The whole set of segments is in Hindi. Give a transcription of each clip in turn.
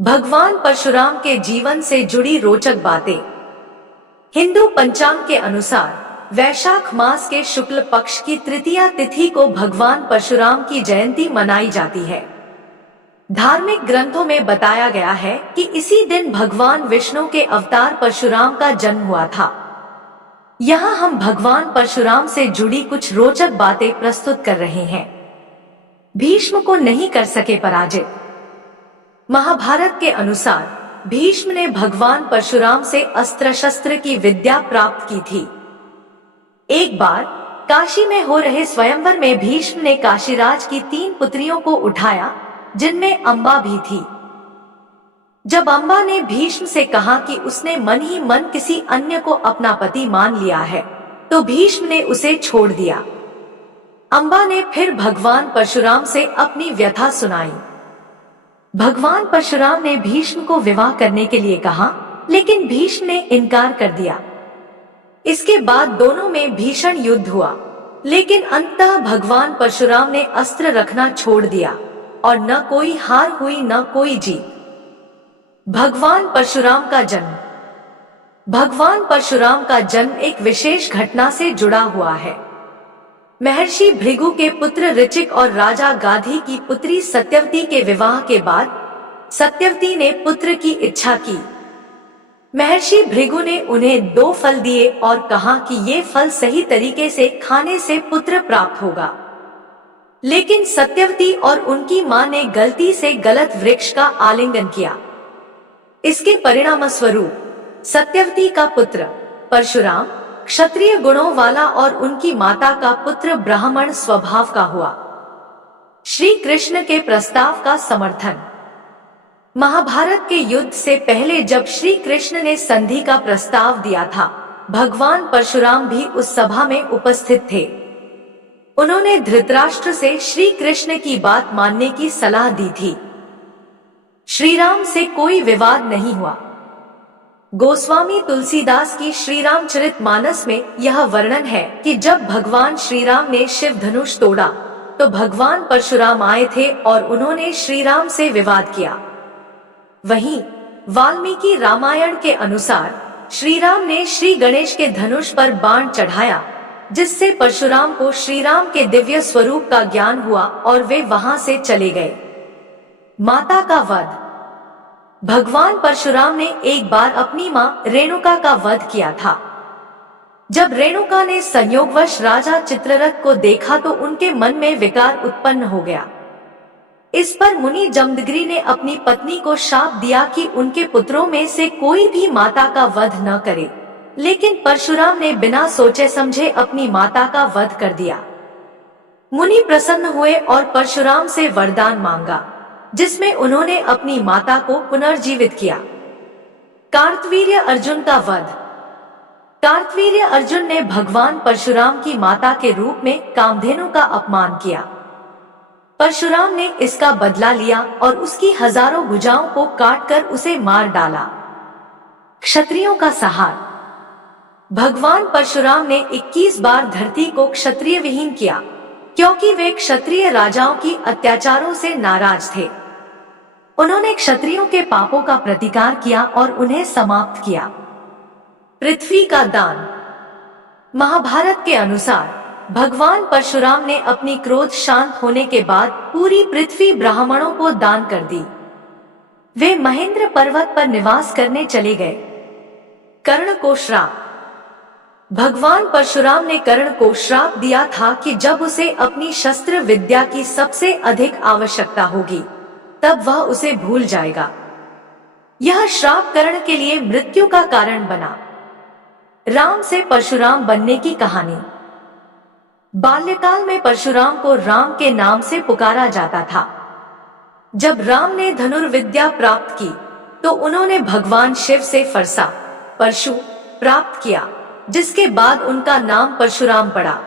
भगवान परशुराम के जीवन से जुड़ी रोचक बातें। हिंदू पंचांग के अनुसार वैशाख मास के शुक्ल पक्ष की तृतीया तिथि को भगवान परशुराम की जयंती मनाई जाती है। धार्मिक ग्रंथों में बताया गया है कि इसी दिन भगवान विष्णु के अवतार परशुराम का जन्म हुआ था। यहाँ हम भगवान परशुराम से जुड़ी कुछ रोचक बातें प्रस्तुत कर रहे हैं। भीष्म को नहीं कर सके पराजित। महाभारत के अनुसार भीष्म ने भगवान परशुराम से अस्त्र शस्त्र की विद्या प्राप्त की थी। एक बार काशी में हो रहे स्वयंवर में भीष्म ने काशीराज की 3 पुत्रियों को उठाया, जिनमें अंबा भी थी। जब अंबा ने भीष्म से कहा कि उसने मन ही मन किसी अन्य को अपना पति मान लिया है, तो भीष्म ने उसे छोड़ दिया। अंबा ने फिर भगवान परशुराम से अपनी व्यथा सुनाई। भगवान परशुराम ने भीष्म को विवाह करने के लिए कहा, लेकिन भीष्म ने इनकार कर दिया। इसके बाद दोनों में भीषण युद्ध हुआ, लेकिन अंततः भगवान परशुराम ने अस्त्र रखना छोड़ दिया और न कोई हार हुई न कोई जीत। भगवान परशुराम का जन्म। भगवान परशुराम का जन्म एक विशेष घटना से जुड़ा हुआ है। महर्षि भृगु के पुत्र ऋचिक और राजा गाधी की पुत्री सत्यवती के विवाह के बाद सत्यवती ने पुत्र की इच्छा की। महर्षि भृगु ने उन्हें 2 फल दिए और कहा कि ये फल सही तरीके से खाने से पुत्र प्राप्त होगा। लेकिन सत्यवती और उनकी मां ने गलती से गलत वृक्ष का आलिंगन किया। इसके परिणाम स्वरूप सत्यवती का पुत्र परशुराम क्षत्रिय गुणों वाला और उनकी माता का पुत्र ब्राह्मण स्वभाव का हुआ। श्री कृष्ण के प्रस्ताव का समर्थन। महाभारत के युद्ध से पहले जब श्री कृष्ण ने संधि का प्रस्ताव दिया था, भगवान परशुराम भी उस सभा में उपस्थित थे। उन्होंने धृतराष्ट्र से श्री कृष्ण की बात मानने की सलाह दी थी। श्री राम से कोई विवाद नहीं हुआ। गोस्वामी तुलसीदास की श्री रामचरितमानस में यह वर्णन है कि जब भगवान श्री राम ने शिव धनुष तोड़ा, तो भगवान परशुराम आए थे और उन्होंने श्री राम से विवाद किया। वहीं वाल्मीकि रामायण के अनुसार श्री राम ने श्री गणेश के धनुष पर बाण चढ़ाया, जिससे परशुराम को श्री राम के दिव्य स्वरूप का ज्ञान हुआ और वे वहां से चले गए। माता का वध। भगवान परशुराम ने एक बार अपनी मां रेणुका का वध किया था। जब रेणुका ने संयोगवश राजा चित्ररथ को देखा तो उनके मन में विकार उत्पन्न हो गया। इस पर मुनि जमदग्नि ने अपनी पत्नी को शाप दिया कि उनके पुत्रों में से कोई भी माता का वध न करे, लेकिन परशुराम ने बिना सोचे समझे अपनी माता का वध कर दिया। मुनि प्रसन्न हुए और परशुराम से वरदान मांगा, जिसमें उन्होंने अपनी माता को पुनर्जीवित किया। कार्तवीर्य अर्जुन का वध। कार्तवीर्य अर्जुन ने भगवान परशुराम की माता के रूप में कामधेनु का अपमान किया। परशुराम ने इसका बदला लिया और उसकी हजारों भुजाओं को काटकर उसे मार डाला। क्षत्रियों का सहार। भगवान परशुराम ने 21 बार धरती को क्षत्रिय विहीन किया, क्योंकि वे क्षत्रिय राजाओं की अत्याचारों से नाराज थे। उन्होंने क्षत्रियों के पापों का प्रतिकार किया और उन्हें समाप्त किया। पृथ्वी का दान। महाभारत के अनुसार भगवान परशुराम ने अपनी क्रोध शांत होने के बाद पूरी पृथ्वी ब्राह्मणों को दान कर दी। वे महेंद्र पर्वत पर निवास करने चले गए। कर्ण को श्राप। भगवान परशुराम ने कर्ण को श्राप दिया था कि जब उसे अपनी शस्त्र विद्या की सबसे अधिक आवश्यकता होगी, तब वह उसे भूल जाएगा। यह श्राप कर्ण के लिए मृत्यु का कारण बना। राम से परशुराम बनने की कहानी। बाल्यकाल में परशुराम को राम के नाम से पुकारा जाता था। जब राम ने धनुर्विद्या प्राप्त की, तो उन्होंने भगवान शिव से फरसा परशु प्राप्त किया, जिसके बाद उनका नाम परशुराम पड़ा।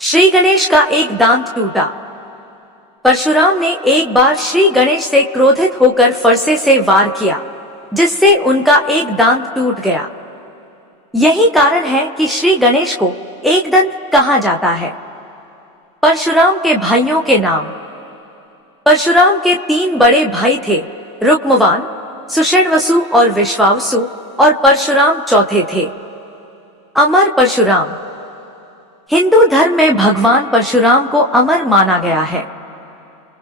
श्री गणेश का एक दांत टूटा। परशुराम ने एक बार श्री गणेश से क्रोधित होकर फरसे से वार किया, जिससे उनका एक दांत टूट गया। यही कारण है कि श्री गणेश को एकदंत कहा जाता है। परशुराम के भाइयों के नाम। परशुराम के 3 बड़े भाई थे, रुक्मवान, सुषेणवसु और विश्वावसु, और परशुराम चौथे थे। अमर परशुराम। हिंदू धर्म में भगवान परशुराम को अमर माना गया है।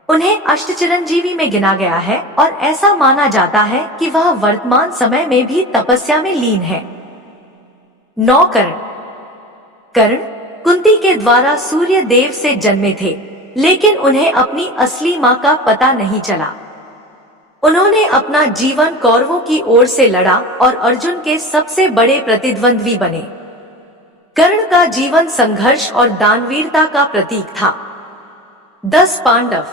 उन्हें अष्टचिरंजीवी में गिना गया है और ऐसा माना जाता है कि वह वर्तमान समय में भी तपस्या में लीन है। 9 कर्ण। कर्ण कुंती के द्वारा सूर्य देव से जन्मे थे, लेकिन उन्हें अपनी असली मां का पता नहीं चला। उन्होंने अपना जीवन कौरवों की ओर से लड़ा और अर्जुन के सबसे बड़े प्रतिद्वंद्वी बने। कर्ण का जीवन संघर्ष और दानवीरता का प्रतीक था। 10 पांडव।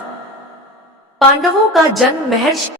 पांडवों का जन्म महर्षि